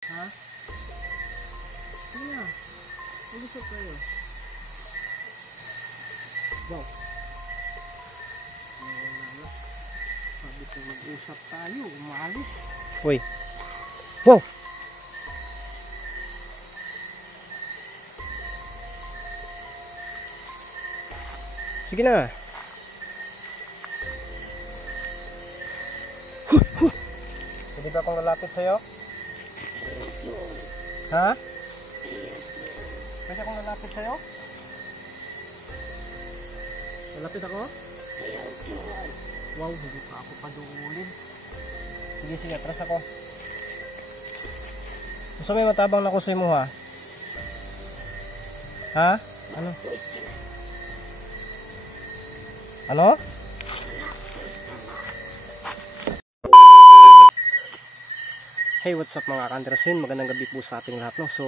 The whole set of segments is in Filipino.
Ha? Sige na. Mag-usap kayo. Wow. Wala na. Sabi ko mag-usap tayo. Umalis. Uy. Wow. Sige na. Pwede ba akong lalapit sa'yo? Ha? Pwede akong lalapit sa'yo? Lalapit ako? Wow, hindi pa ako padulin. Sige, sige. Atras ako. Gusto may matabang na kusay mo, ha? Ha? Ano? Ano? Hey, what's up mga kandrasin? Magandang gabi po sa ating lahat, no? So,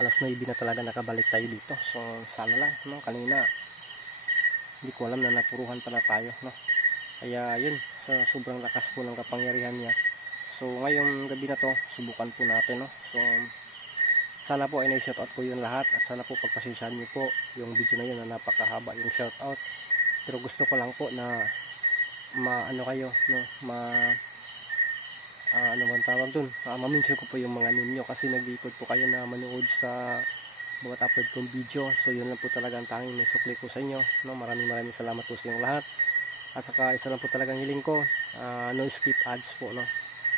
alas 9 na talaga nakabalik tayo dito. So, sana lang, no? Kanina, hindi ko alam na napuruhan pala tayo, no? Kaya, yun, sa sobrang lakas po ng kapangyarihan niya. So, ngayong gabi na to, subukan po natin, no? So, sana po ay na-shoutout ko yun lahat. At sana po pagpasensyahan niyo po yung video na yun na napakahaba yung shoutout. Pero gusto ko lang po na ano kayo, no? Ano man tawag dun, ma-mention ko po yung mga ninyo kasi nag-iikot po kayo na manood sa bawat upload kong video. So yun lang po talaga ang tanging may sukli ko sa inyo, no? Maraming salamat po sa inyong lahat. At saka isa lang po talagang hiling ko, no skip ads po, no?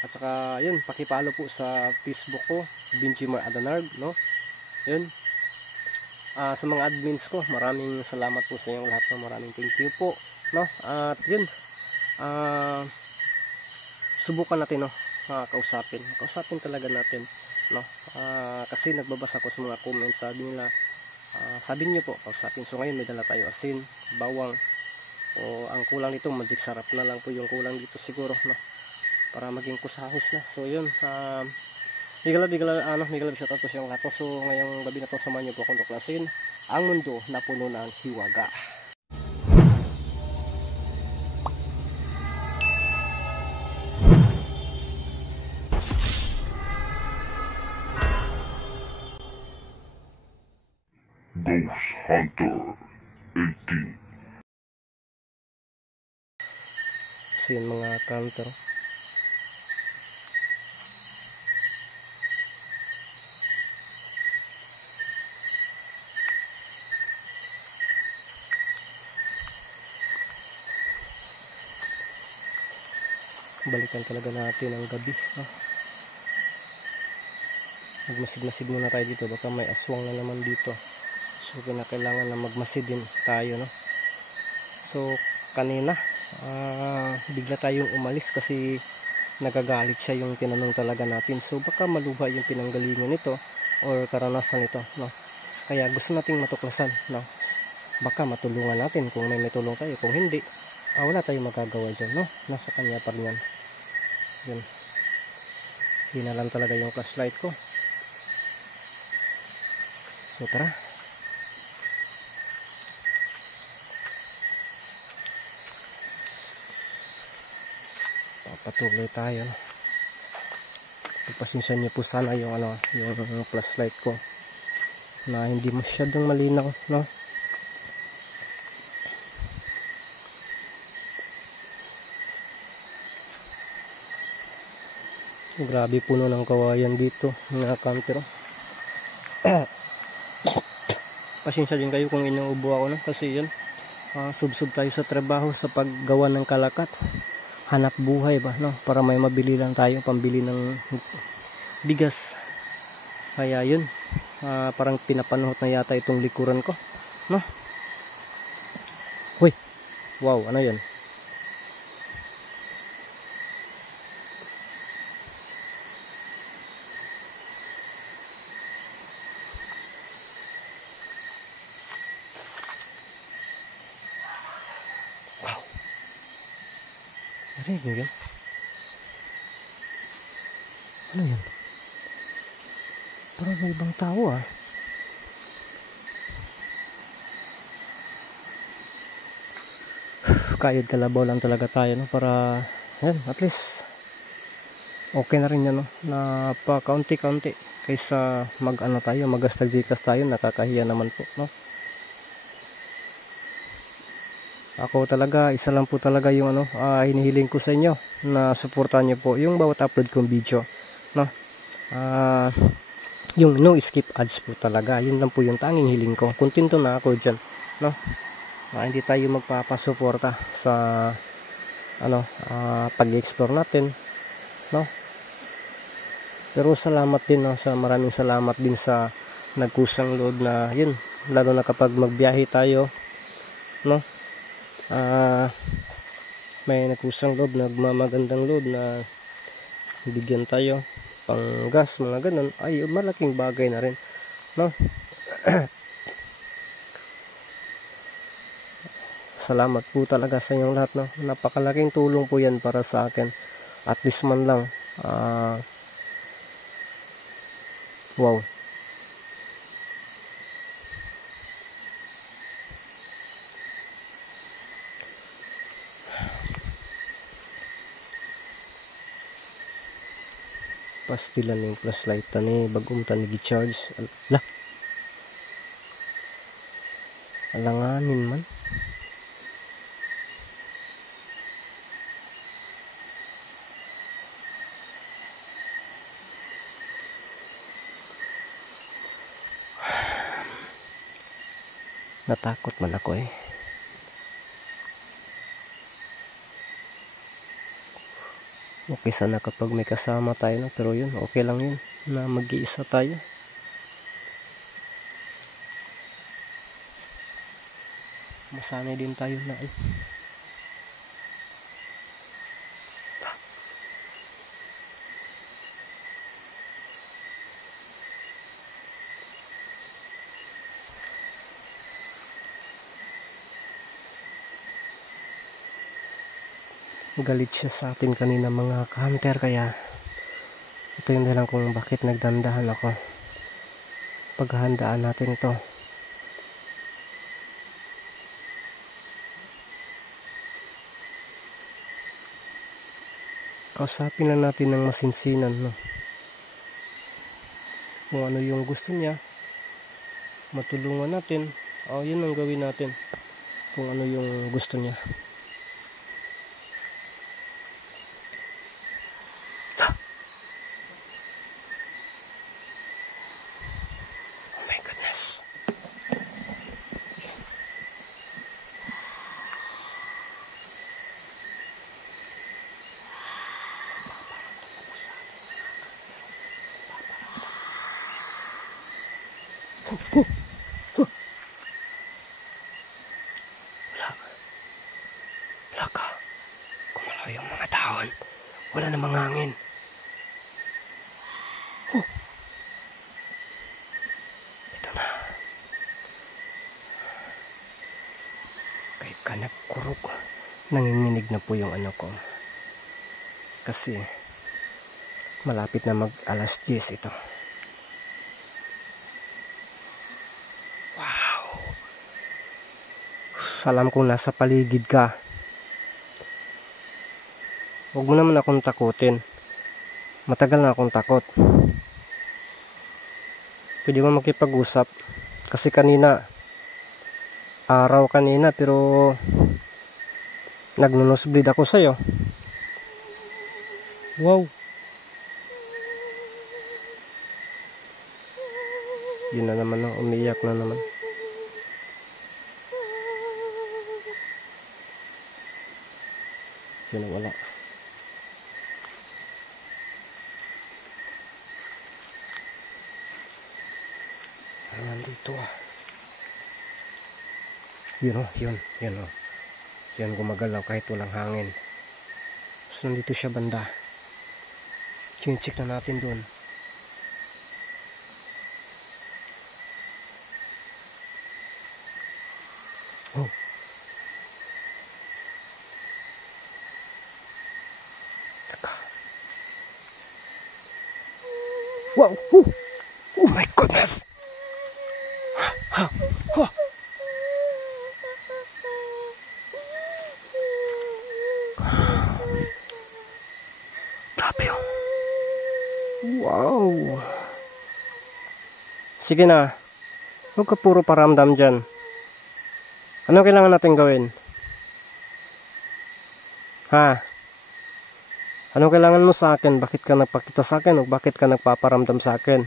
At saka yun, pakipalo po sa Facebook ko, Benjimar Adanarg, no? Yun, sa mga admins ko, maraming salamat po sa inyong lahat, no? Maraming thank you po, no? At yun, subukan natin, no? Kausapin talaga natin, no? Kasi nagbabasa ko sa mga comments, sabi niyo po kausapin. So ngayon may dala tayo asin, bawang, o ang kulang dito magic sarap na lang po yung kulang dito siguro, no? Para maging kusahos na. So yun, migalab shoutout po siyang lahat. So ngayong gabi na to, samahan niyo po akong tuklasin ang mundo na puno ng hiwaga. Ghost Hunter 18. So yun mga counter, balikan talaga natin ang gabi, no? Magmasid-masid muna tayo dito, baka may aswang na naman dito. So kailangan na magmasid din tayo, no? So kanina bigla tayong umalis kasi nagagalit siya yung tinanong talaga natin. So baka maluba yung pinanggalingan nito or karanasan nito, no? Kaya gusto nating matuklasan, no? Baka matulungan natin kung may tulong tayo. Kung hindi, wala tayong magagawa dyan, no? Nasa kanya pa rin yan. Yun, hinalan talaga yung flashlight ko. So tara, papatuloy tayo. Pagpasensya niyo po sana yung yung flashlight ko na hindi masyadong malinaw, no? Grabe puno ng kawayan dito mga camper. Pasensya din kayo kung inuubo ako, no? Kasi yun, subsub tayo sa trabaho sa paggawa ng kalakat, hanap buhay ba, no? Para may mabili lang tayo pambili ng bigas. Kaya yun, parang pinapanuhot na yata itong likuran ko, no? Uy, wow, ano yun? Narinig yun? Ano yun? Parang may ibang tao, Kayod kalabaw lang talaga tayo, no? Para, yan, at least okay na rin yan, no? Na pa kaunti-kaunti kaysa magastag Gcash tayo, nakakahiya naman po, no? Ako talaga, isa lang po talaga yung hinihiling ko sa inyo, na suportahan nyo po yung bawat upload kong video, no? Yung no skip ads po talaga, yun lang po yung tanging hiling ko. Kontento na ako dyan, no? Hindi tayo magpapasuporta sa pag-explore natin, no? Pero salamat din, no? Maraming salamat din sa nagkusang loob na yun, lalo na kapag magbiyahe tayo, no? May nagkusang loob, nagmamagandang loob na bigyan tayo pang gas, mga ganun, ay malaking bagay na rin, no? Salamat po talaga sa inyong lahat, no? Napakalaking tulong po yan para sa akin, at least man lang. Wow. Pastilan yung flashlight ni bagong tani gi-charge. Alanganin man. Natakot man ako eh. Okay sana kapag may kasama tayo, no? Pero yun, okay lang yun na mag-iisa tayo. Masanay din tayo na galit siya sa atin kanina, mga hunter, kaya ito yung dahilan kung bakit nagdandahan ako. Paghahandaan natin ito. Kausapin na natin ng masinsinan, no? Kung ano yung gusto niya, matulungan natin. Yun ang gawin natin. Kung ano yung gusto niya. Wala ka. Kumalaw yung mga dahon. Wala namang hangin. Ito na. Kahit ka nagkurog, nanginginig na po yung ko. Kasi malapit na mag alas 10 ito. Alam kong nasa paligid ka. Huwag mo naman akong takutin. Matagal na akong takot. Pwede mo makipag-usap. Kasi araw kanina, pero nagnunosbleed ako sa'yo. Wow. Yun na naman, umiiyak na naman. Sino wala? Nandito Yun yun. Yan gumagalaw kahit walang hangin. So nandito siya banda. Check na natin doon. Wow! Oh my goodness! Grabe yun. Wow. Sige na. Huwag ka puro paramdam dyan. Ano kailangan natin gawin? Ha? Ano kailangan mo sa akin? Bakit ka nagpakita sa akin? O bakit ka nagpaparamdam sa akin?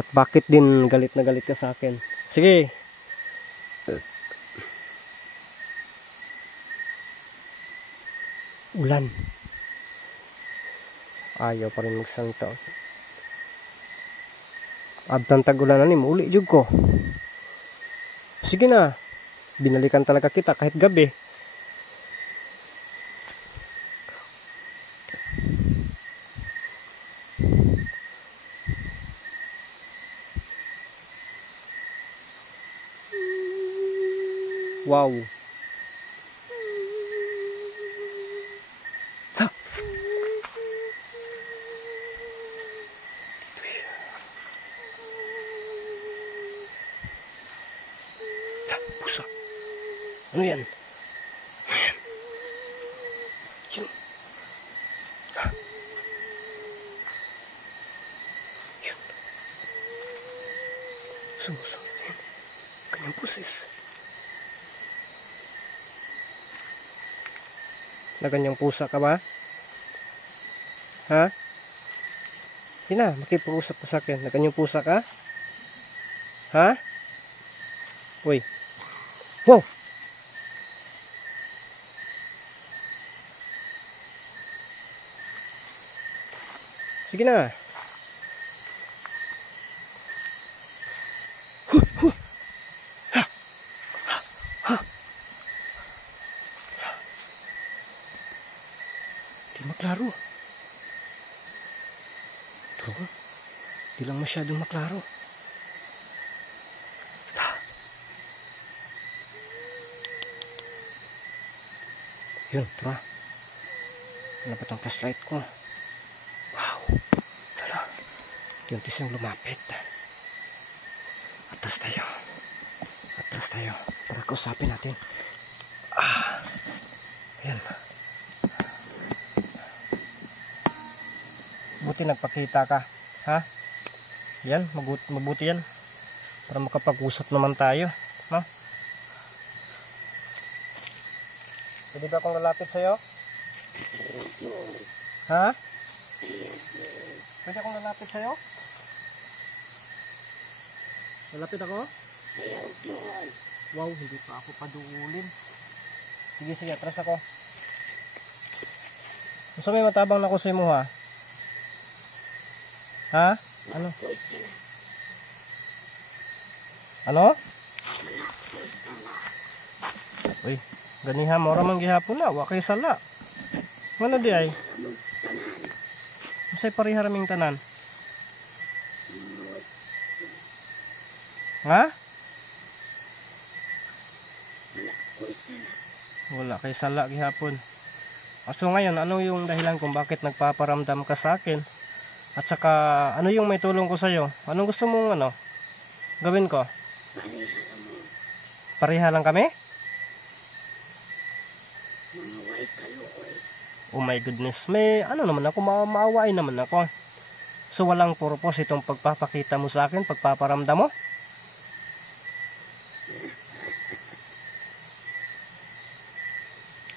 At bakit din galit na galit ka sa akin? Sige. Ulan. Ayaw pa rin magsalita. Abtang tag-ulanan ni uli jud ko. Sige na. Binalikan talaga kita kahit gabi. Wow. Ha. Pusa. Ano yan? Ano yan? Yun. Yun. Sumusakit yan. Kanyang pusis. Na ganyang pusa ka ba? Ha? Hindi na, makipag-usap ka sa akin. Na ganyang pusa ka? Ha? Uy. Wow! Sige na. Di maklaro. Ito. Di lang masyadong maklaro. Yun, tara. Napat ang flashlight ko. Wow. Tara. Yuntis yung lumapit. Atras tayo. Atras tayo. Para kausapin natin. Ayan. Buti nagpakita ka. Ha? Yan, mabuti yan. Para makapag-usap naman tayo. Ha? Pwede ba akong lalapit sa'yo? Ha? Pwede akong lalapit sa'yo? Lalapit ako? Wow, hindi pa ako paduulin. Sige, atras ako. Gusto may matabang na kusay mo ha? Ha? Ano? Ano? Uy, ganiha mo ramang gihapon na, wa kay sala. Ano di ay? Masay pariha raming tanan. Ha? Wala kay sala gihapon. So ngayon, ano yung dahilan kung bakit nagpaparamdam ka sa akin? At saka, ano yung may tulong ko sa'yo? Anong gusto mong gawin ko? Pareha lang kami? Oh my goodness, may naman ako, maawain naman ako. So walang purpose itong pagpapakita mo sa akin, pagpaparamdam mo?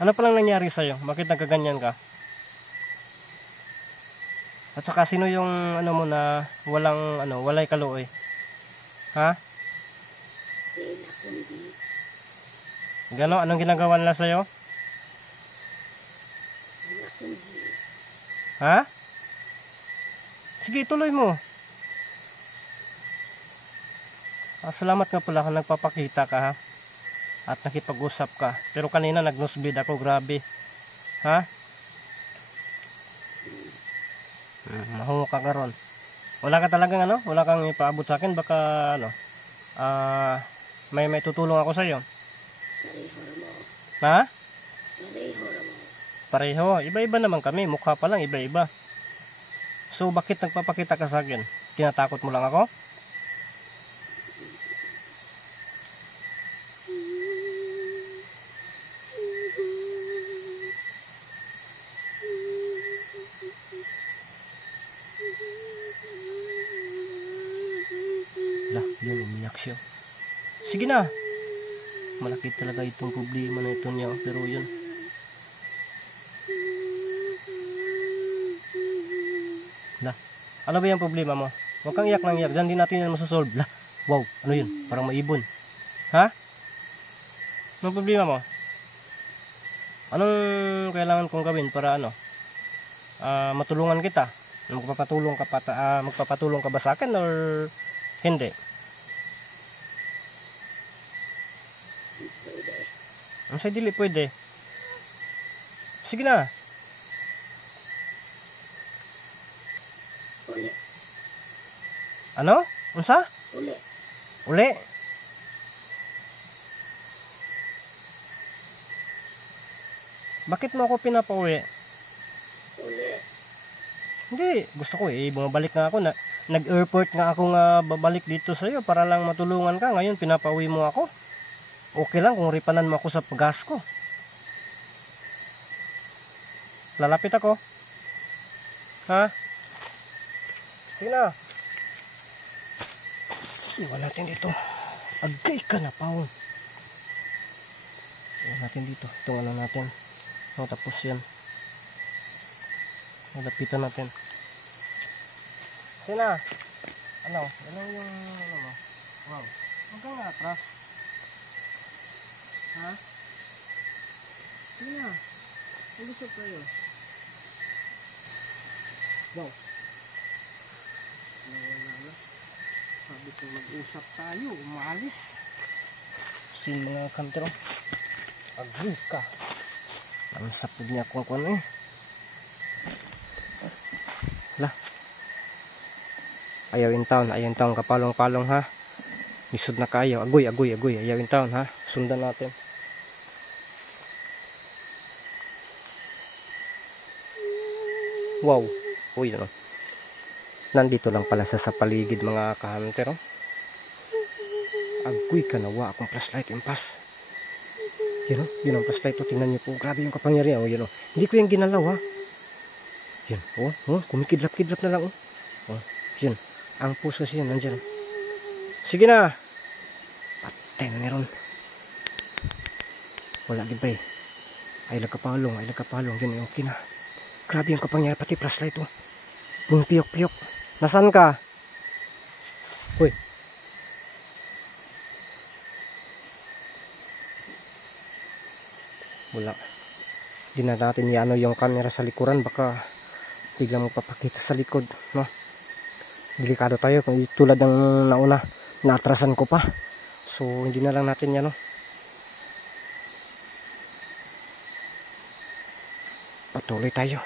Ano palang nangyari sa'yo? Bakit nagkaganyan ka? At saka sino yung mo na walay kaluoy? Ha? Gano? Anong ginagawa nila sa'yo? Ha? Sige, ituloy mo. Salamat nga pala kung nagpapakita ka ha. At nakipag-usap ka. Pero kanina nag-nosebleed ako, grabe. Ha? Mahungo ka karon. Wala ka talagang wala kang ipaabot sa akin, baka may tutulong ako sa iyo. Ha? Pareho, iba-iba naman kami, mukha pa lang iba-iba. So bakit nagpapakita ka sa akin? Tinatakot mo lang ako? Lah, yun, umiyak siya. Sige na. Malaki talaga itong problema na ito niya. Pero yun. Lah, ano ba yung problema mo? Huwag kang iyak nang iyak. Diyan din natin yan masasolve. Lah, wow, ano yun? Parang maibon. Ha? Anong problema mo? Anong kailangan kong gawin para ano? Matulungan kita? Magpapatulong ka ba sa akin or hindi? Ang say dili pwede. Sige na. Uli. Ano? Unsa? Uli. Uli? Bakit mo ako pinapauwi? Uli. Hindi, gusto ko bumabalik nga ako na nag-airport nga ako nga babalik dito sa iyo para lang matulungan ka. Ngayon pinapauwi mo ako. Okay lang kung ripanan mo ako sa gas ko. Lalapit ako. Ha? Sige na. Iwan natin dito. Agay ka na, Paul. Iwan natin dito. Itong ano natin. Tapos yan. Lapitan natin. Sige na. Ano yung ano mo? Wow. Huwag kang atras. Ha? Sige na. Ulusot tayo. Wow. Nawala. Sabi ko mag-usap tayo. Umalis. Sino mga kantero? Agree ka. Ang sapid niya kung ano eh. Lah. Ayawin taon kapalong-palong ha. Isod na kayo. Agoy. Ayawin taon ha. Sundan natin. Wow. Uy, ano. Nandito lang pala sa paligid mga ka-hunter. Oh. Agoy ka nawa akong flashlight impas. Yun o, yun ang flashlight o. Tingnan nyo po. Grabe yung kapangyarihan. O, yun o. Hindi ko yung ginalaw ha. Yun. O, kumikidlap-kidlap na lang o. O, yun. Ang puso kasi yun. Nandyan o. Sige na. Patay na meron. Wala din pa eh. Ay lagkapalong. Yun okay na. Grabe yung kapangyarihan. Pati flashlight o. Yung piyok-piyok. Nasaan ka? Uy. Wala. Hindi na natin iano yung camera sa likuran. Baka biglang magpapakita sa likod. No? Delikado tayo. Kung tulad ng nauna, naatrasan ko pa. So, hindi na lang natin yan. No? Patuloy tayo.